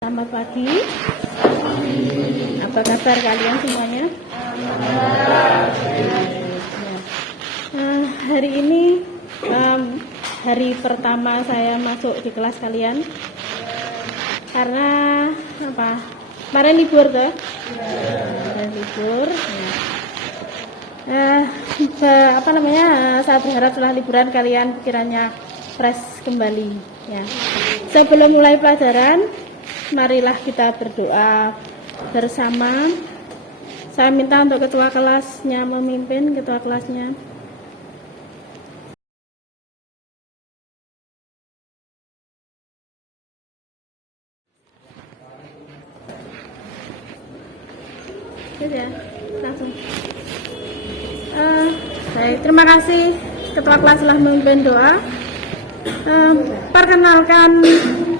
Selamat pagi. Apa kabar kalian semuanya? Hari ini hari pertama saya masuk di kelas kalian. Karena apa? Kemarin libur tuh. Kemarin libur. Saya berharap setelah liburan kalian pikirannya fresh kembali. Ya. Sebelum mulai pelajaran, marilah kita berdoa bersama. Saya minta untuk ketua kelasnya memimpin, ketua kelasnya. Ya, langsung. Baik, terima kasih ketua kelas telah memimpin doa. Perkenalkan,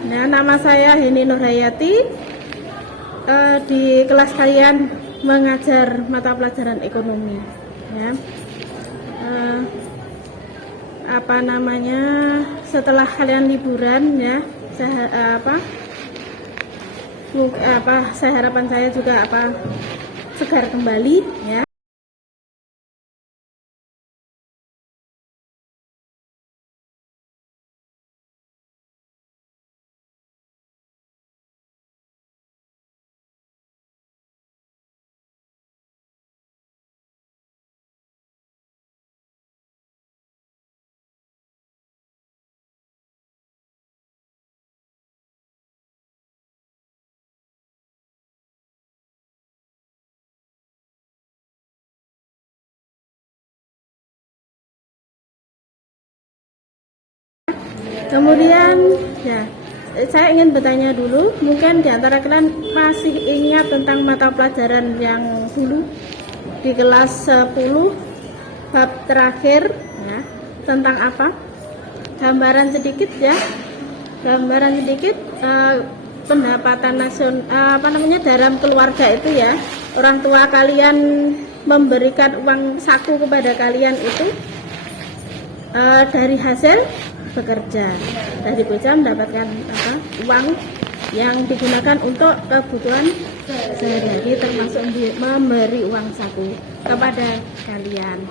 ya, nama saya Heni Nurhayati. Di kelas kalian mengajar mata pelajaran ekonomi. Ya. Setelah kalian liburan, ya, saya harapan saya juga segar kembali, ya. Kemudian, ya, saya ingin bertanya dulu, mungkin di antara kalian masih ingat tentang mata pelajaran yang dulu di kelas 10 bab terakhir, ya, tentang apa? Gambaran sedikit, ya. Gambaran sedikit pendapatan nasional dalam keluarga itu, ya. Orang tua kalian memberikan uang saku kepada kalian itu dari hasil bekerja, dari bekerja mendapatkan uang yang digunakan untuk kebutuhan sehari-hari, termasuk memberi uang saku kepada kalian.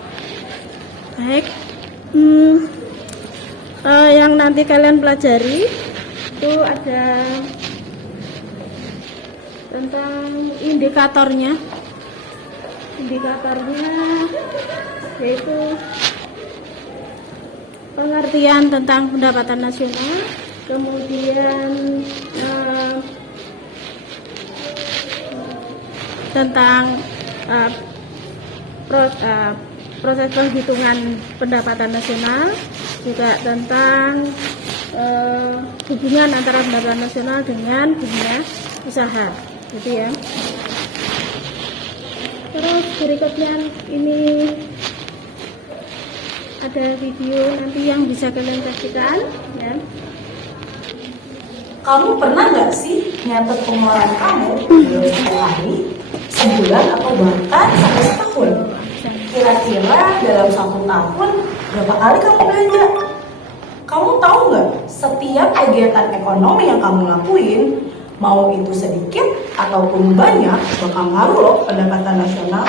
Baik, yang nanti kalian pelajari itu ada tentang indikatornya yaitu pengertian tentang pendapatan nasional, kemudian tentang proses penghitungan pendapatan nasional, juga tentang hubungan antara pendapatan nasional dengan dunia usaha, gitu ya. Terus berikutnya ini ada video nanti yang bisa kalian saksikan, ya. Kamu pernah nggak sih nyatet pengeluaran kamu dalam satu hari, sebulan, atau bahkan sampai setahun? Kira-kira dalam 1 tahun berapa kali kamu belanja? Kamu tahu nggak, setiap kegiatan ekonomi yang kamu lakuin, mau itu sedikit ataupun banyak, bakal ngaruh loh pendapatan nasional.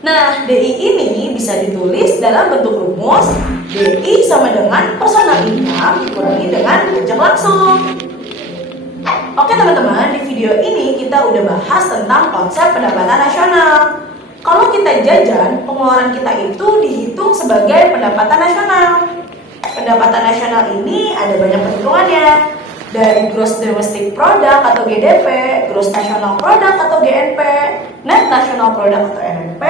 Nah, DI ini bisa ditulis dalam bentuk rumus. DI sama dengan personal income dikurangi dengan pajak langsung. Oke teman-teman, di video ini kita udah bahas tentang konsep pendapatan nasional. Kalau kita jajan, pengeluaran kita itu dihitung sebagai pendapatan nasional. Pendapatan nasional ini ada banyak perhitungannya. Dari Gross Domestic Product atau GDP, Gross National Product atau GNP, Net National Product atau NNP,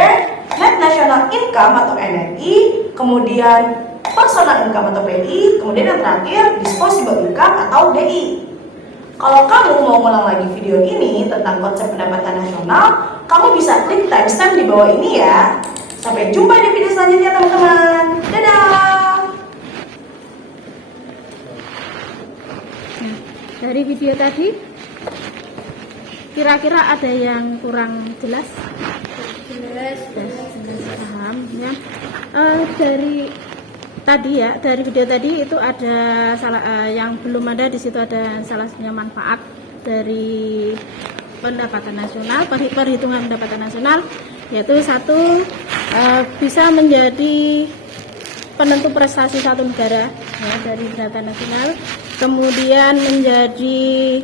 Net National Income atau NNI, kemudian Personal Income atau PI, kemudian yang terakhir Disposable Income atau DI. Kalau kamu mau ngulang lagi video ini tentang konsep pendapatan nasional, kamu bisa klik timestamp di bawah ini ya. Sampai jumpa di video selanjutnya teman-teman. Dadah! Dari video tadi, kira-kira ada yang kurang jelas? Jelas paham, ya. Dari tadi, ya, dari video tadi itu ada yang belum ada di situ, ada salah satunya manfaat dari pendapatan nasional, perhitungan pendapatan nasional, yaitu satu, bisa menjadi penentu prestasi satu negara ya, dari data nasional, kemudian menjadi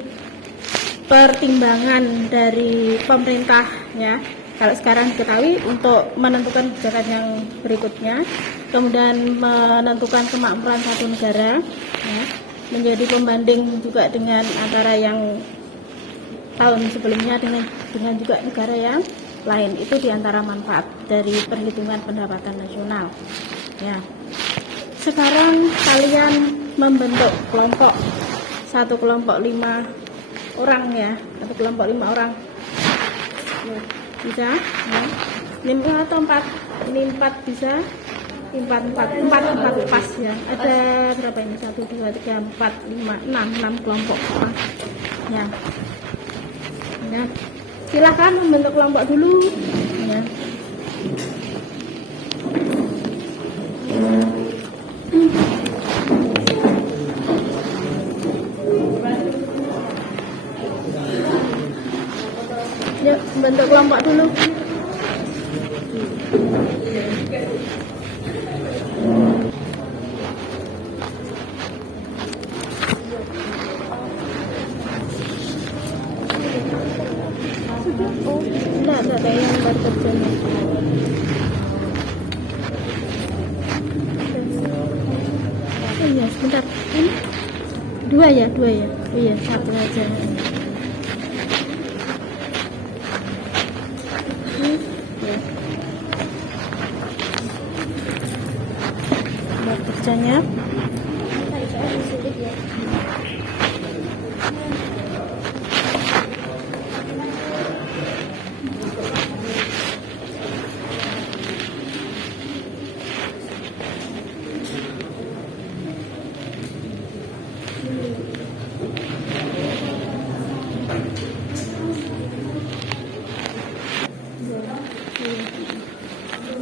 pertimbangan dari pemerintah ya, kalau sekarang diketahui untuk menentukan kebijakan yang berikutnya, kemudian menentukan kemakmuran satu negara ya, menjadi pembanding juga dengan antara yang tahun sebelumnya dengan juga negara yang lain. Itu diantara manfaat dari perhitungan pendapatan nasional ya. Sekarang kalian membentuk kelompok, satu kelompok 5 orang ya, satu kelompok 5 orang bisa ya. 5 atau 4, ini 4 bisa, 4 pas ya. Ada berapa ini? 1, 2, 3, 4, 5, 6 kelompok ya. Ya, silakan membentuk kelompok dulu ya. Yuk, bentuk kelompok dulu. Enggak ada yang baru kerjanya. Oh iya, sebentar. Ini 2 ya? Oh iya, 1 aja. Buat kerjanya.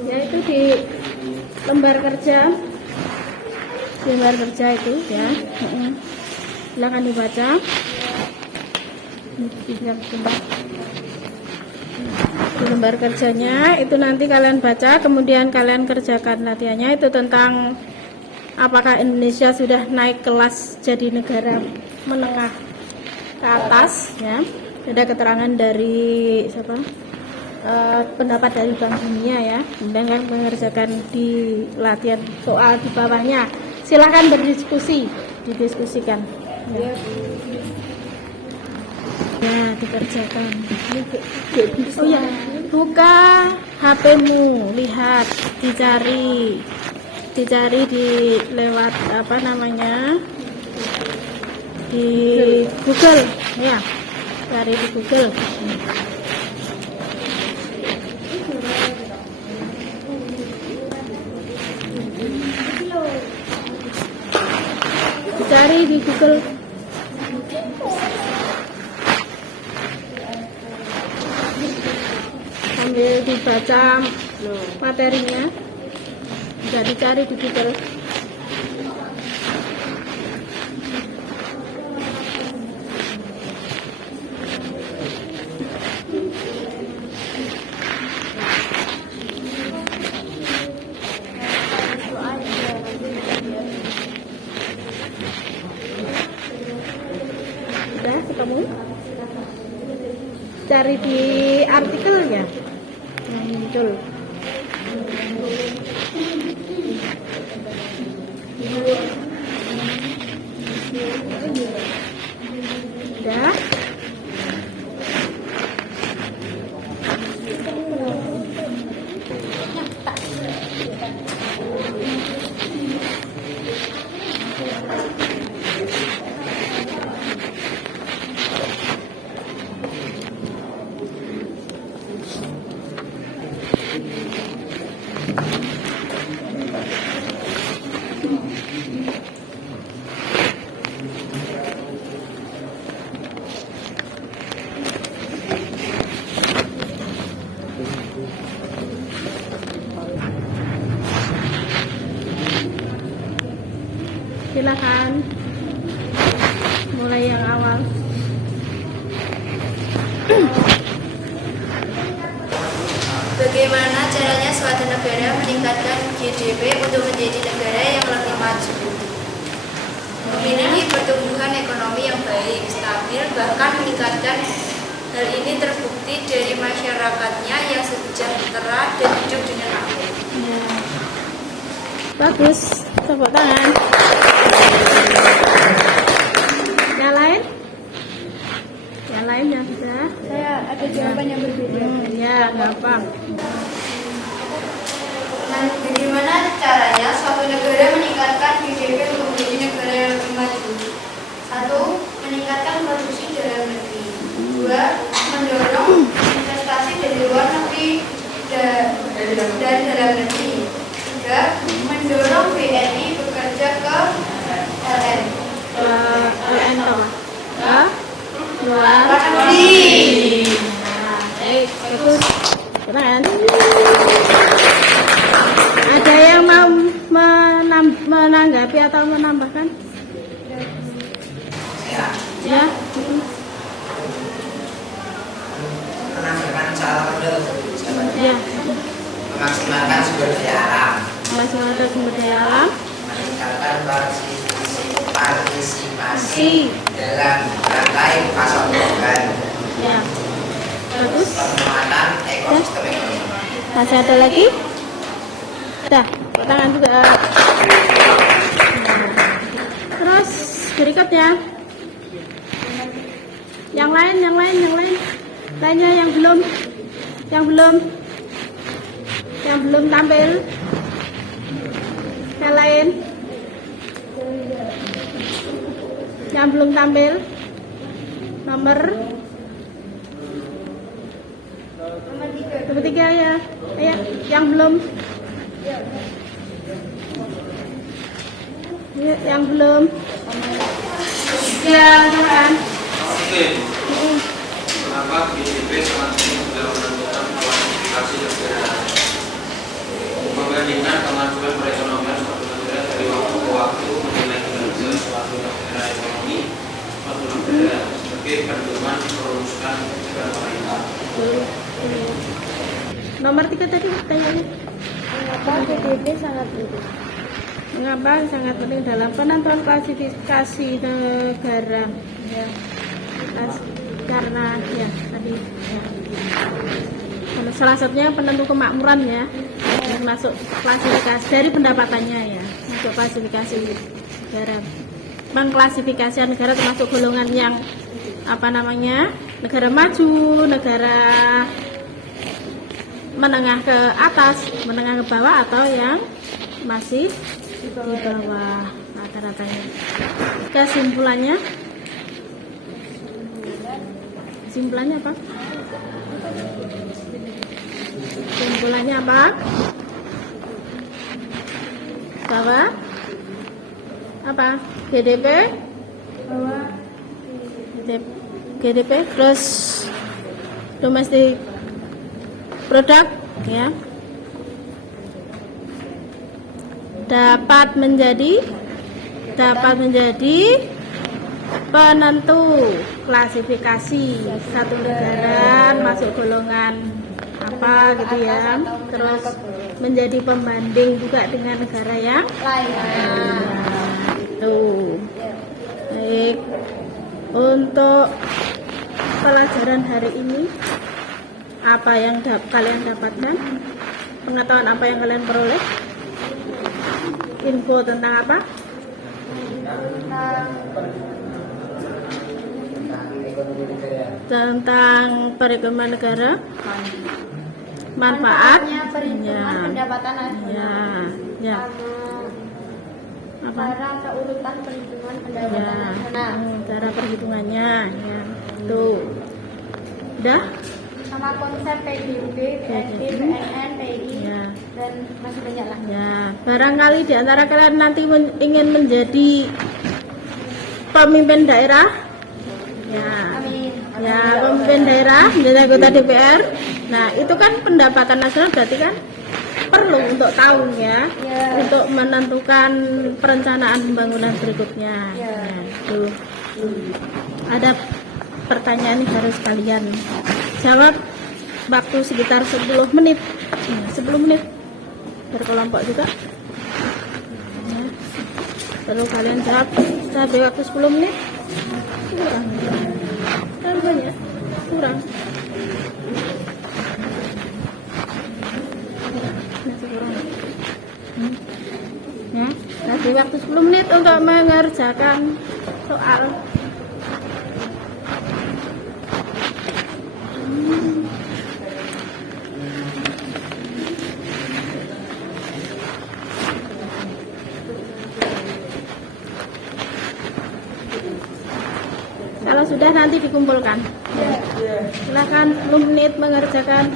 Yaitu di lembar kerja itu ya. Silakan dibaca. Di lembar kerjanya itu nanti kalian baca, kemudian kalian kerjakan latihannya itu tentang apakah Indonesia sudah naik kelas jadi negara menengah ke atas ya. Ada keterangan dari siapa? Pendapat dari Bank Dunia ya. Kemudian kan mengerjakan di latihan soal di bawahnya. Silahkan berdiskusi, didiskusikan ya. Ya, dikerjakan. Oh ya, buka HP-mu, lihat, dicari di lewat apa namanya, di Google ya, cari di Google. Dicari di Google. Sambil dibaca materinya, bisa dicari di Google. Udah ketemu? Cari di artikelnya yang muncul. Udah? GDP untuk menjadi negara yang lebih maju. Memiliki pertumbuhan ekonomi yang baik, stabil, bahkan meningkatkan. Hal ini terbukti dari masyarakatnya yang sejahtera dan hidup dengan makmur. Ya. Bagus, tepuk tangan. Yang lain? Yang lain yang sudah? Saya ada jawaban yang berbeda. Ya, nggak apa. Nah, bagaimana caranya suatu negara meningkatkan GDP untuk menjadi negara yang lebih maju? 1. Meningkatkan produksi dalam negeri. 2. Mendorong investasi dari luar negeri dan dalam negeri. 3. Mendorong BNI bekerja ke LN. LN apa? Luar negeri. Nah, baik, bagus. Keren. Ada yang mau menanggapi atau menambahkan? Ya. Menambahkan cara model Ya. memaksimalkan sumber daya alam, Masalah sumber daya alam. meningkatkan partisipasi dalam rantai pasok global, Ya. Bagus. penguatan ekosistem ekonomi. Masih ada lagi? Dah, tangan juga. Nah. Terus berikutnya. Yang lain. Tanya yang belum tampil. Yang lain. Yang belum tampil. Nomor 3 ya. Ayo, yang belum. Ya, yang belum. Ya, kan. Oke, kenapa GDP sangat penting dalam menentukan kualifikasi negara? Membandingkan kemajuan perekonomian suatu negara dari waktu ke waktu menilai kinerja suatu negara ekonomi suatu negara sebagai pedoman merumuskan kebijakan pemerintah. Nomor 3 tadi pertanyaannya. Mengapa GDP sangat penting? Mengapa sangat penting dalam penentuan klasifikasi negara? Ya. Karena ya tadi ya. Salah satunya penentu kemakmuran ya. Masuk klasifikasi dari pendapatannya ya. Masuk klasifikasi negara. Mengklasifikasi negara termasuk golongan yang negara maju, negara menengah ke atas, menengah ke bawah, atau yang masih di bawah rata-ratanya. Kesimpulannya apa? Kesimpulannya apa? Bahwa apa? GDP terus domestic product ya dapat menjadi penentu klasifikasi satu negara masuk golongan apa gitu ya, terus menjadi pembanding juga dengan negara yang lain. Itu baik untuk pelajaran hari ini. Apa yang kalian dapatkan? Pengetahuan apa yang kalian peroleh? Info tentang apa? Tentang perekonomian negara, manfaatnya, perhitungan pendapatan ya, nasional, ya. Apa? cara keurutan perhitungan pendapatan Ya, nasional, cara perhitungannya, ya, tuh, udah, sama konsep PDB, BNP, BNN, PI, ya, dan masih banyak lagi. ya. Barangkali di antara kalian nanti ingin menjadi pemimpin daerah, ya. Amin. Ya, pemimpin daerah, menjadi anggota DPR. Nah, itu kan pendapatan nasional berarti kan perlu untuk tahu ya, untuk menentukan perencanaan pembangunan berikutnya. Ya. Ya, tuh. Ada pertanyaan nih harus kalian jawab waktu sekitar 10 menit. 10 menit. berkelompok juga. Ya. Lalu kalian jawab, kita beri waktu 10 menit. Kurang. Terlalu banyak. Kurang. Masih kurang. Ya, kasih waktu 10 menit untuk mengerjakan soal. Kalau sudah nanti dikumpulkan. Silakan 10 menit mengerjakan.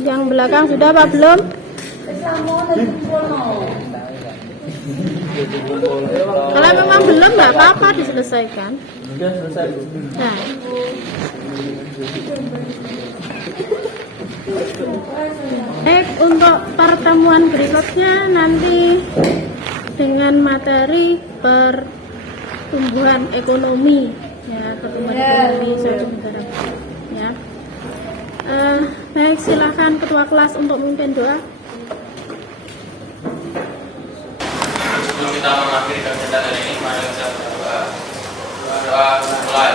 Yang belakang sudah apa belum? Kalau memang belum nggak apa-apa diselesaikan. Nah. Untuk pertemuan berikutnya nanti dengan materi pertumbuhan ekonomi, ya, pertumbuhan ekonomi suatu negara. Ya. Baik, silakan ketua kelas untuk memimpin doa. Sebelum kita mengakhiri kegiatan hari ini, mari kita berdoa. Doa mulai.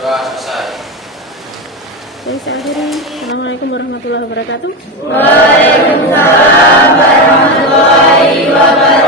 Doa selesai. Baik, saya akhiri. Assalamualaikum warahmatullahi wabarakatuh. Waalaikumsalam warahmatullahi wabarakatuh.